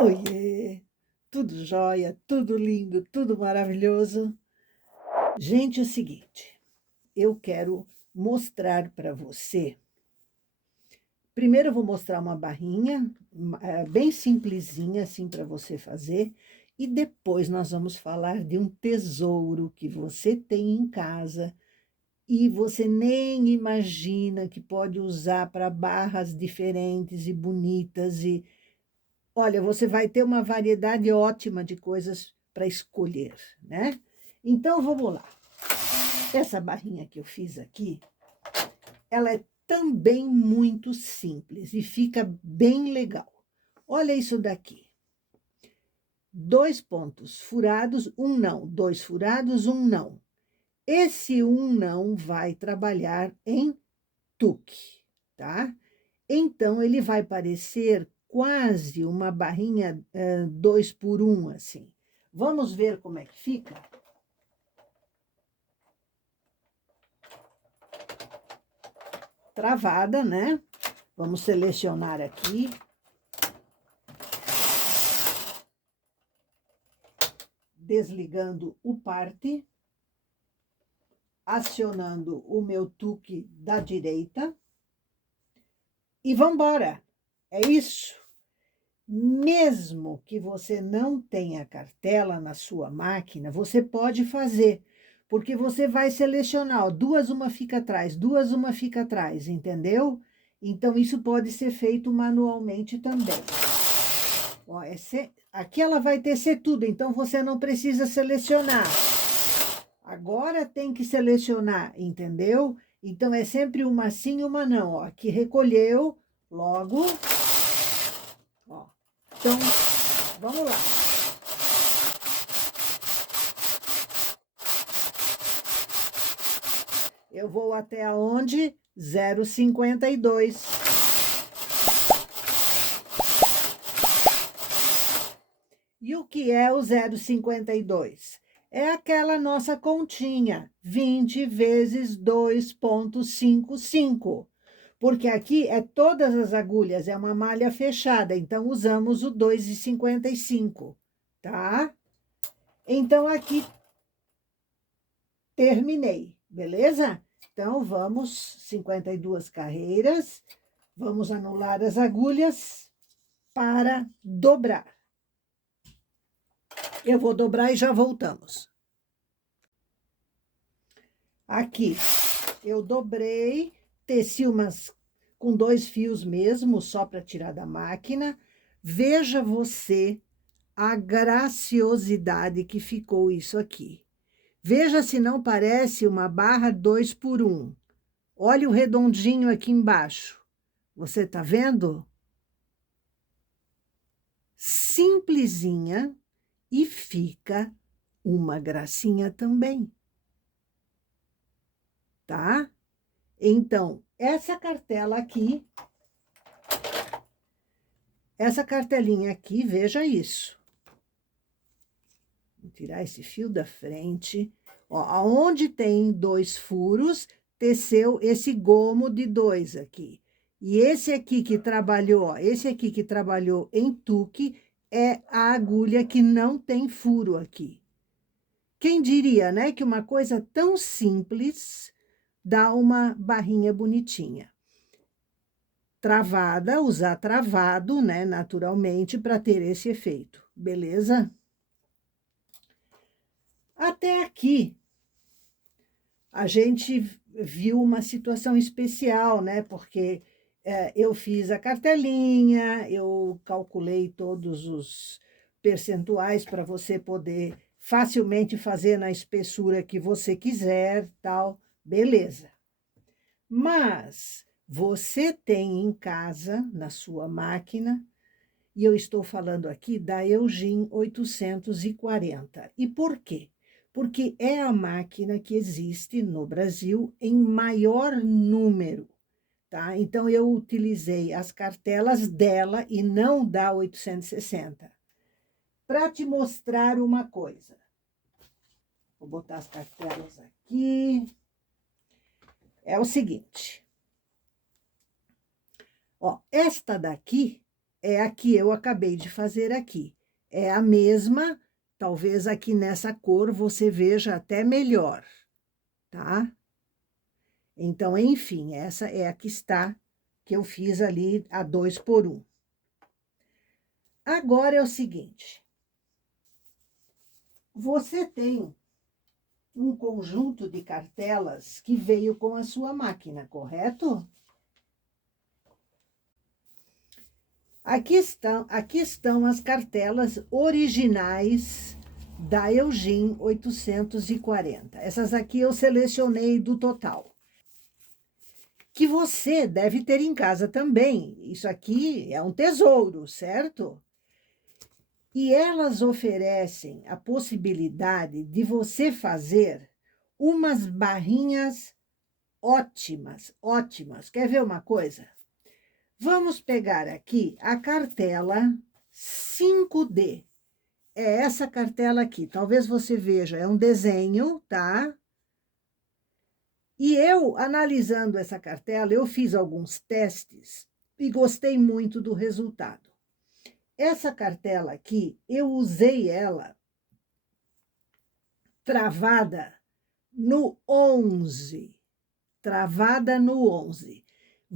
Oiê, tudo jóia, tudo lindo, tudo maravilhoso. Gente, é o seguinte, eu quero mostrar para você. Primeiro eu vou mostrar uma barrinha, bem simplesinha assim para você fazer, e depois nós vamos falar de um tesouro que você tem em casa e você nem imagina que pode usar para barras diferentes e bonitas e olha, você vai ter uma variedade ótima de coisas para escolher, né? Então, vamos lá. Essa barrinha que eu fiz aqui, ela é também muito simples e fica bem legal. Olha isso daqui. 2 pontos furados, um não. 2 furados, um não. Esse um não vai trabalhar em tuque, tá? Então, ele vai parecer quase uma barrinha 2 por 1, assim. Vamos ver como é que fica? Travada, né? Vamos selecionar aqui. Desligando o parte. Acionando o meu tuque da direita. E vamos embora. É isso. Mesmo que você não tenha cartela na sua máquina, você pode fazer, porque você vai selecionar, ó, duas, uma fica atrás, duas, uma fica atrás, entendeu? Então, isso pode ser feito manualmente também. Ó, aqui ela vai tecer tudo, então você não precisa selecionar. Agora tem que selecionar, entendeu? Então, é sempre uma sim e uma não. Ó, aqui recolheu, logo... Ó. Então, vamos lá. Eu vou até aonde? 0,52. E o que é o 0,52? É aquela nossa continha, 20 vezes 2,55. Porque aqui é todas as agulhas, é uma malha fechada, então usamos o 2,55, tá? Então, aqui terminei, beleza? Então, vamos, 52 carreiras, vamos anular as agulhas para dobrar. Eu vou dobrar e já voltamos. Aqui, eu dobrei, teci umas com 2 fios mesmo, só para tirar da máquina. Veja você a graciosidade que ficou isso aqui. Veja se não parece uma barra 2 por 1. Olha o redondinho aqui embaixo. Você tá vendo? Simplesinha e fica uma gracinha também. Tá? Então, essa cartelinha aqui, veja isso. Vou tirar esse fio da frente. Ó, aonde tem 2 furos, teceu esse gomo de 2 aqui. E esse aqui que trabalhou, ó, esse aqui que trabalhou em tuque, é a agulha que não tem furo aqui. Quem diria, né, que uma coisa tão simples dá uma barrinha bonitinha. Travada, usar travado, né, naturalmente, para ter esse efeito, beleza? Até aqui, a gente viu uma situação especial, né, porque eu fiz a cartelinha, eu calculei todos os percentuais para você poder facilmente fazer na espessura que você quiser, tal, beleza. Mas você tem em casa, na sua máquina, e eu estou falando aqui da Eugene 840. E por quê? Porque é a máquina que existe no Brasil em maior número, tá? Então, eu utilizei as cartelas dela e não da 860. Para te mostrar uma coisa. Vou botar as cartelas aqui. É o seguinte. Ó, esta daqui é a que eu acabei de fazer aqui. É a mesma, talvez aqui nessa cor você veja até melhor, tá? Então, enfim, essa é a que está, que eu fiz ali a 2 por 1. Agora é o seguinte, você tem um conjunto de cartelas que veio com a sua máquina, correto? Aqui estão as cartelas originais da Eugene 840. Essas aqui eu selecionei do total. Que você deve ter em casa também. Isso aqui é um tesouro, certo? E elas oferecem a possibilidade de você fazer umas barrinhas ótimas, ótimas. Quer ver uma coisa? Vamos pegar aqui a cartela 5D. É essa cartela aqui. Talvez você veja, é um desenho, tá? E eu, analisando essa cartela, eu fiz alguns testes e gostei muito do resultado. Essa cartela aqui, eu usei ela travada no 11. Travada no 11.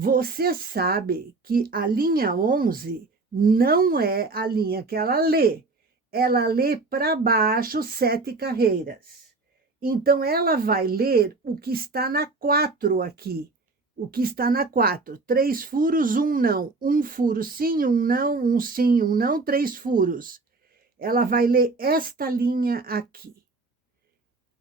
Você sabe que a linha 11 não é a linha que ela lê. Ela lê para baixo 7 carreiras. Então, ela vai ler o que está na 4 aqui. O que está na 4. 3 furos, 1 não. 1 furo sim, 1 não, 1 sim, 1 não, 3 furos. Ela vai ler esta linha aqui.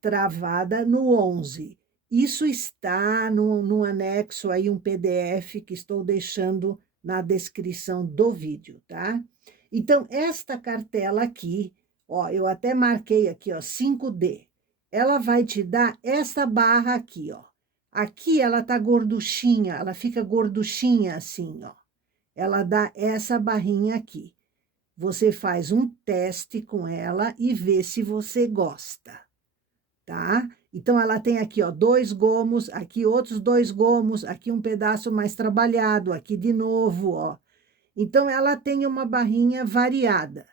Travada no 11. Isso está no anexo aí, um PDF que estou deixando na descrição do vídeo, tá? Então, esta cartela aqui, ó, eu até marquei aqui, ó, 5D. Ela vai te dar essa barra aqui, ó. Aqui ela tá gorduchinha, ela fica gorduchinha assim, ó. Ela dá essa barrinha aqui. Você faz um teste com ela e vê se você gosta, tá? Então, ela tem aqui, ó, 2 gomos, aqui outros 2 gomos, aqui um pedaço mais trabalhado, aqui de novo, ó. Então, ela tem uma barrinha variada.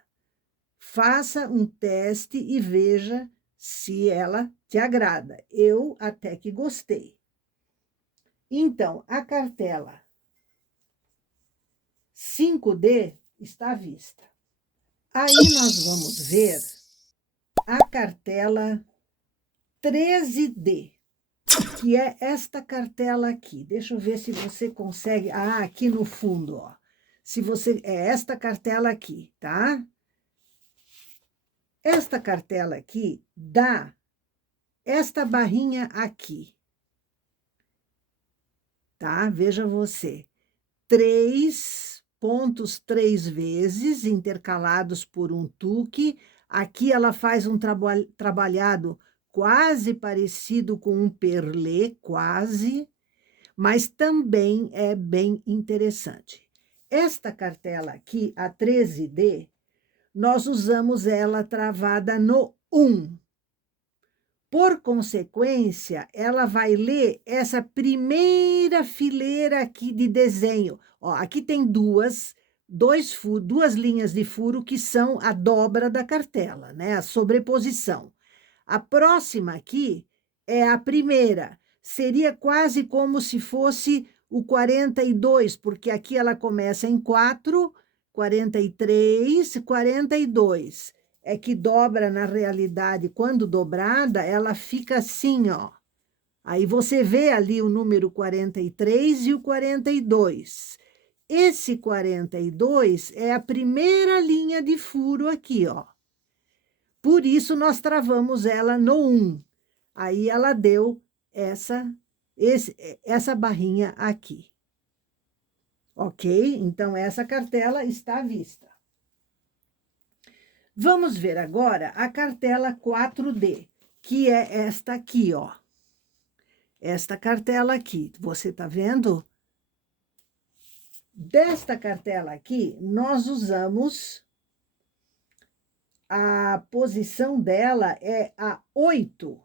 Faça um teste e veja se ela te agrada. Eu até que gostei. Então, a cartela 5D está à vista. Aí, nós vamos ver a cartela 13D. Que é esta cartela aqui. Deixa eu ver se você consegue. Ah, aqui no fundo, ó. Se você. É esta cartela aqui, tá? Esta cartela aqui dá esta barrinha aqui. Tá? Veja você. 3 pontos 3 vezes, intercalados por um tuque. Aqui ela faz um trabalhado quase parecido com um perlê, quase, mas também é bem interessante. Esta cartela aqui, a 13D, nós usamos ela travada no 1. Por consequência, ela vai ler essa primeira fileira aqui de desenho. Ó, aqui tem duas linhas de furo que são a dobra da cartela, né? A sobreposição. A próxima aqui é a primeira. Seria quase como se fosse o 42, porque aqui ela começa em 4, 43, 42. É que dobra na realidade, quando dobrada, ela fica assim, ó. Aí você vê ali o número 43 e o 42. Esse 42 é a primeira linha de furo aqui, ó. Por isso, nós travamos ela no 1. Aí, ela deu essa barrinha aqui. Ok? Então, essa cartela está à vista. Vamos ver agora a cartela 4D, que é esta aqui, ó. Esta cartela aqui, você tá vendo? Desta cartela aqui, nós usamos... A posição dela é a 8.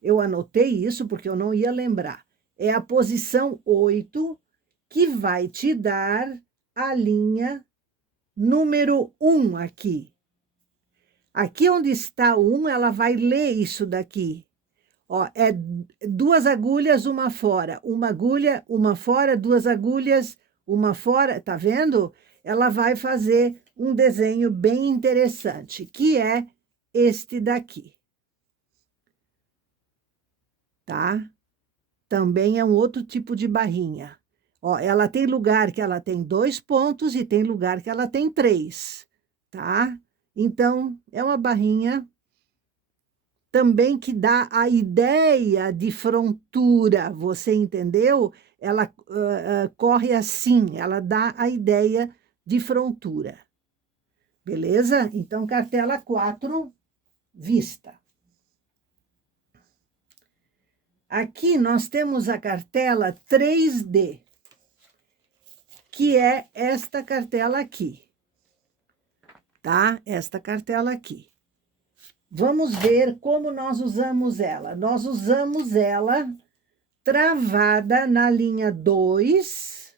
Eu anotei isso porque eu não ia lembrar. É a posição 8 que vai te dar a linha número 1 aqui. Aqui onde está o 1, ela vai ler isso daqui. Ó, é 2 agulhas, uma fora. Uma agulha, uma fora, 2 agulhas, uma fora. Tá vendo? Ela vai fazer um desenho bem interessante, que é este daqui. Tá? Também é um outro tipo de barrinha. Ó, ela tem lugar que ela tem 2 pontos e tem lugar que ela tem 3, tá? Então, é uma barrinha também que dá a ideia de frontura, você entendeu? Ela corre assim, ela dá a ideia de frontura. Beleza? Então, cartela 4, vista. Aqui nós temos a cartela 3D, que é esta cartela aqui, tá? Esta cartela aqui. Vamos ver como nós usamos ela. Nós usamos ela travada na linha 2,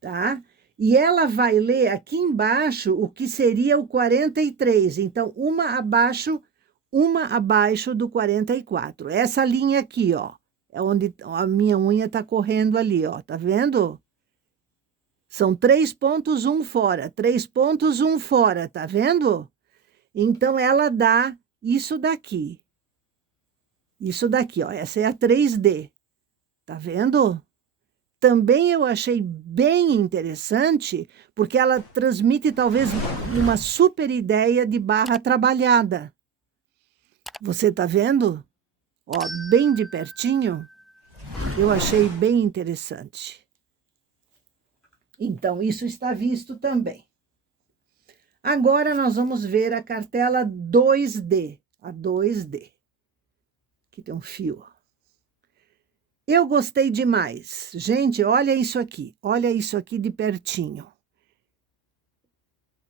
tá? E ela vai ler aqui embaixo o que seria o 43. Então, uma abaixo do 44. Essa linha aqui, ó, é onde a minha unha tá correndo ali, ó, tá vendo? São 3 pontos, 1 fora, 3 pontos, 1 fora, tá vendo? Então, ela dá isso daqui. Isso daqui, ó, essa é a 3D, tá vendo? Também eu achei bem interessante, porque ela transmite talvez uma super ideia de barra trabalhada. Você tá vendo? Ó, bem de pertinho, eu achei bem interessante. Então, isso está visto também. Agora, nós vamos ver a cartela 2D, a 2D. Aqui tem um fio. Eu gostei demais. Gente, olha isso aqui de pertinho.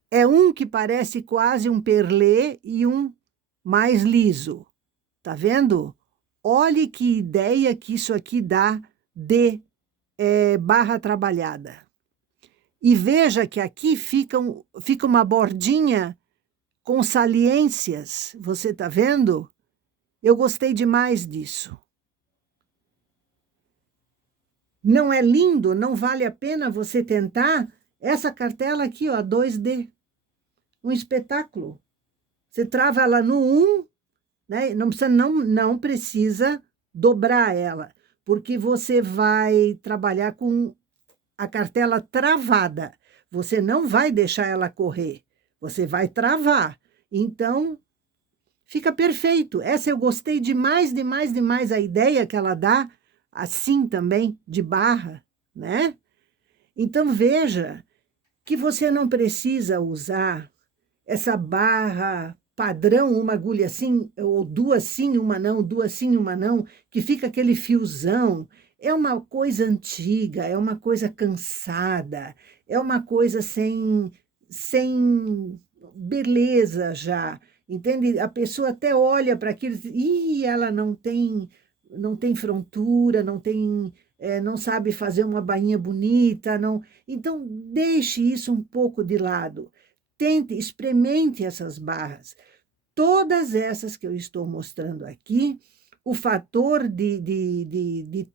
É um que parece quase um perlê e um mais liso. Tá vendo? Olhe que ideia que isso aqui dá de barra trabalhada. E veja que aqui fica uma bordinha com saliências. Você tá vendo? Eu gostei demais disso. Não é lindo? Não vale a pena você tentar? Essa cartela aqui, ó, 2D. Um espetáculo. Você trava ela no 1, né? Não precisa dobrar ela, porque você vai trabalhar com a cartela travada. Você não vai deixar ela correr, você vai travar. Então, fica perfeito. Essa eu gostei demais, demais, demais, a ideia que ela dá, assim também, de barra, né? Então, veja que você não precisa usar essa barra padrão, uma agulha assim, ou 2 sim, uma não, 2 sim, uma não, que fica aquele fiozão. É uma coisa antiga, é uma coisa cansada, é uma coisa sem beleza já, entende? A pessoa até olha para aquilo e diz, ih, ela não tem frontura, não sabe fazer uma bainha bonita, não. Então, deixe isso um pouco de lado. Tente, experimente essas barras. Todas essas que eu estou mostrando aqui, o fator de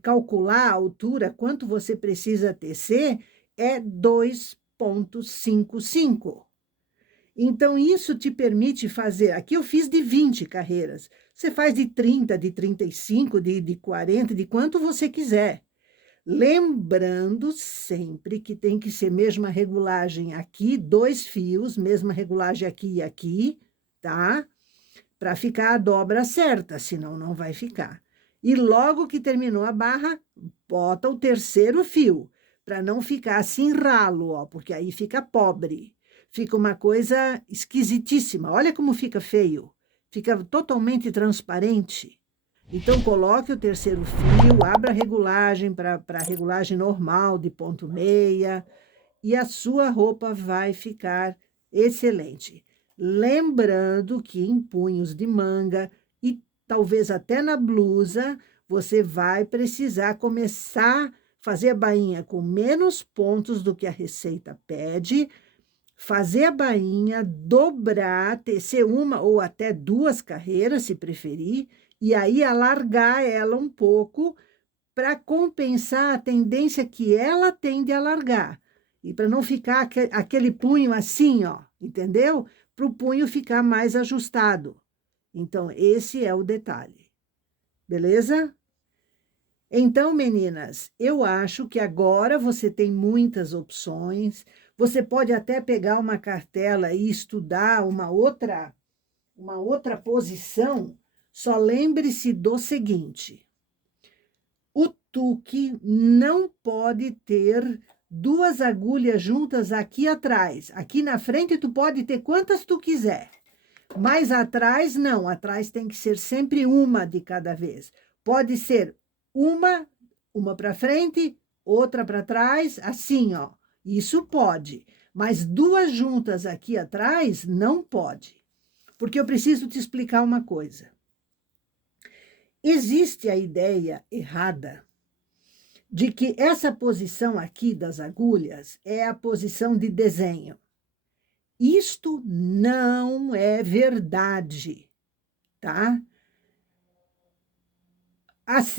calcular a altura, quanto você precisa tecer, é 2,55. Então, isso te permite fazer... Aqui eu fiz de 20 carreiras. Você faz de 30, de 35, de 40, de quanto você quiser. Lembrando sempre que tem que ser mesma regulagem aqui, 2 fios, mesma regulagem aqui e aqui, tá? Para ficar a dobra certa, senão não vai ficar. E logo que terminou a barra, bota o 3º fio, para não ficar assim ralo, ó, porque aí fica pobre. Fica uma coisa esquisitíssima. Olha como fica feio. Fica totalmente transparente. Então, coloque o 3º fio, abra a regulagem para a regulagem normal de ponto meia e a sua roupa vai ficar excelente. Lembrando que em punhos de manga e talvez até na blusa, você vai precisar começar fazer a bainha com menos pontos do que a receita pede, fazer a bainha, dobrar, tecer uma ou até duas carreiras, se preferir, e aí alargar ela um pouco para compensar a tendência que ela tem de alargar. E para não ficar aquele punho assim, ó, entendeu? Para o punho ficar mais ajustado. Então, esse é o detalhe. Beleza? Então, meninas, eu acho que agora você tem muitas opções. Você pode até pegar uma cartela e estudar uma outra posição. Só lembre-se do seguinte: o tuque não pode ter duas agulhas juntas aqui atrás. Aqui na frente tu pode ter quantas tu quiser. Mas atrás não, atrás tem que ser sempre uma de cada vez. Pode ser uma para frente, outra para trás, assim, ó. Isso pode. Mas duas juntas aqui atrás não pode. Porque eu preciso te explicar uma coisa. Existe a ideia errada de que essa posição aqui das agulhas é a posição de desenho. Isto não é verdade, tá?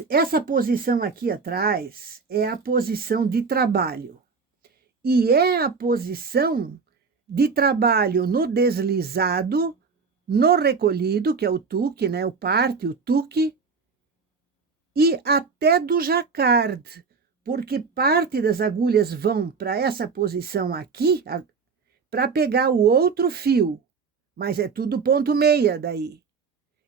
Essa posição aqui atrás é a posição de trabalho. E é a posição de trabalho no deslizado, no recolhido, que é o tuque, né? O parte, o tuque, e até do jacquard, porque parte das agulhas vão para essa posição aqui, para pegar o outro fio, mas é tudo ponto meia daí.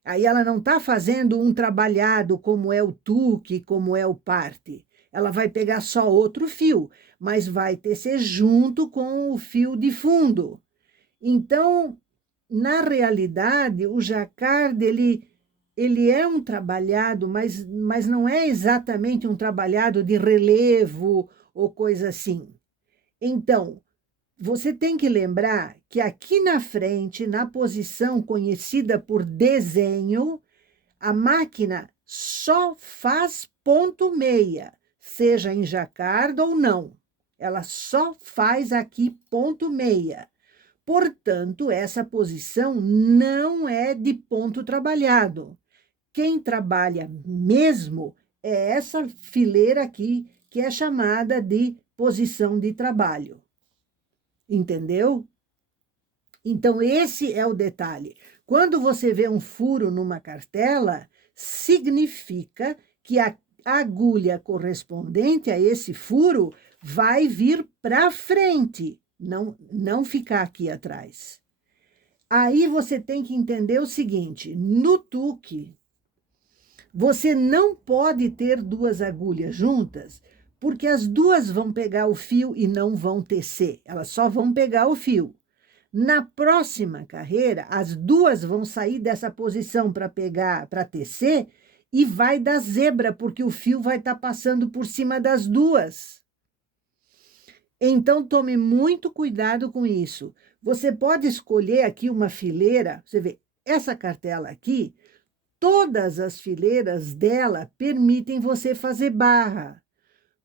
Aí ela não está fazendo um trabalhado como é o tuque, como é o parte. Ela vai pegar só outro fio, mas vai tecer junto com o fio de fundo. Então, na realidade, o jacquard, ele é um trabalhado, mas não é exatamente um trabalhado de relevo ou coisa assim. Então, você tem que lembrar que aqui na frente, na posição conhecida por desenho, a máquina só faz ponto meia, seja em jacquard ou não. Ela só faz aqui ponto meia. Portanto, essa posição não é de ponto trabalhado. Quem trabalha mesmo é essa fileira aqui, que é chamada de posição de trabalho. Entendeu? Então, esse é o detalhe. Quando você vê um furo numa cartela, significa que a agulha correspondente a esse furo vai vir para frente, não ficar aqui atrás. Aí você tem que entender o seguinte: no tuque, você não pode ter duas agulhas juntas, porque as duas vão pegar o fio e não vão tecer, elas só vão pegar o fio. Na próxima carreira, as duas vão sair dessa posição para pegar, para tecer, e vai dar zebra, porque o fio vai estar passando por cima das duas. Então, tome muito cuidado com isso. Você pode escolher aqui uma fileira, você vê, essa cartela aqui, todas as fileiras dela permitem você fazer barra,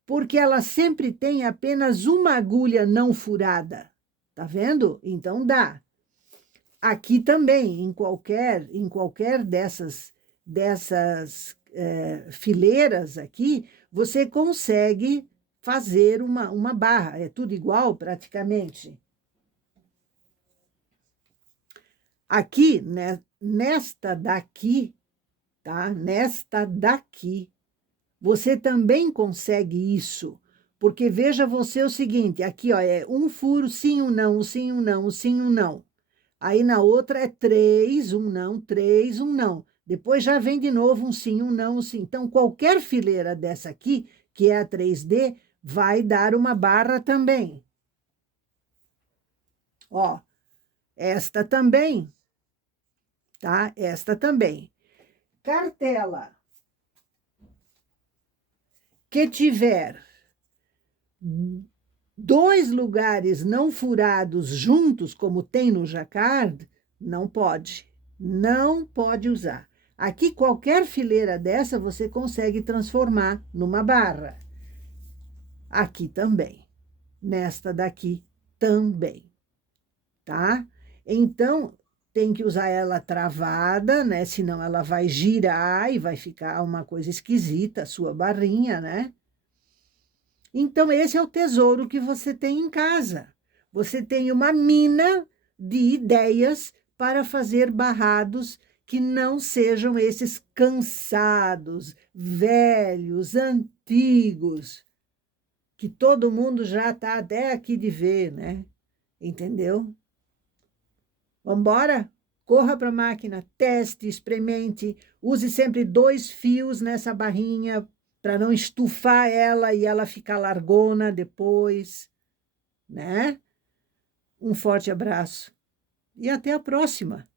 porque ela sempre tem apenas uma agulha não furada. Tá vendo? Então dá. Aqui também, em qualquer dessas fileiras aqui, você consegue fazer uma barra. É tudo igual praticamente. Aqui, né, nesta daqui, tá? Nesta daqui, você também consegue isso. Porque veja você o seguinte, aqui ó, é um furo, sim, um não, sim, um não, sim, um não. Aí na outra é 3, um não, 3, um não. Depois já vem de novo um sim, um não, um sim. Então, qualquer fileira dessa aqui, que é a 3D, vai dar uma barra também. Ó, esta também, tá? Esta também. Cartela que tiver 2 lugares não furados juntos, como tem no jacquard, não pode usar. Aqui, qualquer fileira dessa, você consegue transformar numa barra. aqui também, nesta daqui também, tá? Então, tem que usar ela travada, né? Senão ela vai girar e vai ficar uma coisa esquisita, a sua barrinha, né? Então, esse é o tesouro que você tem em casa. Você tem uma mina de ideias para fazer barrados que não sejam esses cansados, velhos, antigos, que todo mundo já está até aqui de ver, né? Entendeu? Vamos embora? Corra para a máquina, teste, experimente, use sempre 2 fios nessa barrinha para não estufar ela e ela ficar largona depois, né? Um forte abraço e até a próxima!